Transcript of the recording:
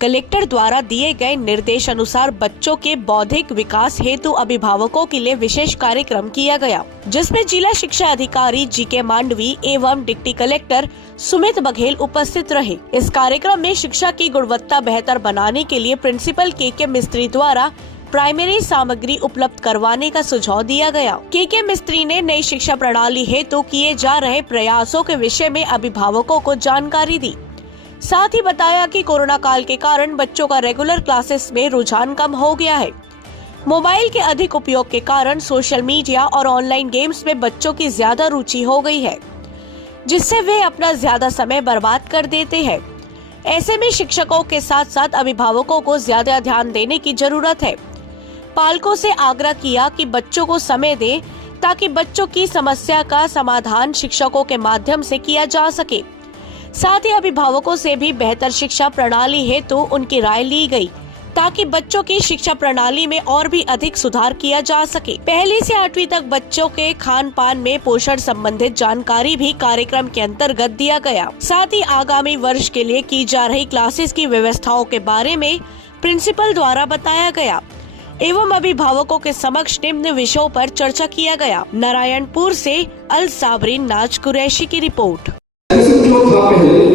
Collector द्वारा दिए गए निर्देश अनुसार बच्चों के बौद्धिक विकास हेतु अभिभावकों के लिए विशेष कार्यक्रम किया गया, जिसमें जिला शिक्षा अधिकारी जी.के. मांडवी एवं डिप्टी कलेक्टर सुमित बघेल उपस्थित रहे। इस कार्यक्रम में शिक्षा की गुणवत्ता बेहतर बनाने के लिए प्रिंसिपल के मिस्त्री द्वारा प्राइमरी सामग्री उपलब्ध करवाने का सुझाव दिया गया। के मिस्त्री ने नई शिक्षा प्रणाली हेतु किए जा रहे प्रयासों के विषय में अभिभावकों को जानकारी दी। साथ ही बताया कि कोरोना काल के कारण बच्चों का रेगुलर क्लासेस में रुझान कम हो गया है। मोबाइल के अधिक उपयोग के कारण सोशल मीडिया और ऑनलाइन गेम्स में बच्चों की ज्यादा रुचि हो गई है, जिससे वे अपना ज्यादा समय बर्बाद कर देते हैं। ऐसे में शिक्षकों के साथ साथ अभिभावकों को ज्यादा ध्यान देने की जरूरत है। पालकों से आग्रह किया कि बच्चों को समय दें ताकि बच्चों की समस्या का समाधान शिक्षकों के माध्यम से किया जा सके। साथ ही अभिभावकों से भी बेहतर शिक्षा प्रणाली हेतु उनकी राय ली गई, ताकि बच्चों की शिक्षा प्रणाली में और भी अधिक सुधार किया जा सके। 1 से 8वीं तक बच्चों के खान पान में पोषण संबंधित जानकारी भी कार्यक्रम के अंतर्गत दिया गया। साथ ही आगामी वर्ष के लिए की जा रही क्लासेस की व्यवस्थाओं के बारे में प्रिंसिपल द्वारा बताया गया एवं अभिभावकों के समक्ष निम्न विषयों पर चर्चा किया गया। नारायणपुर से अल साबरीन नाज कुरैशी की रिपोर्ट। जो था पहले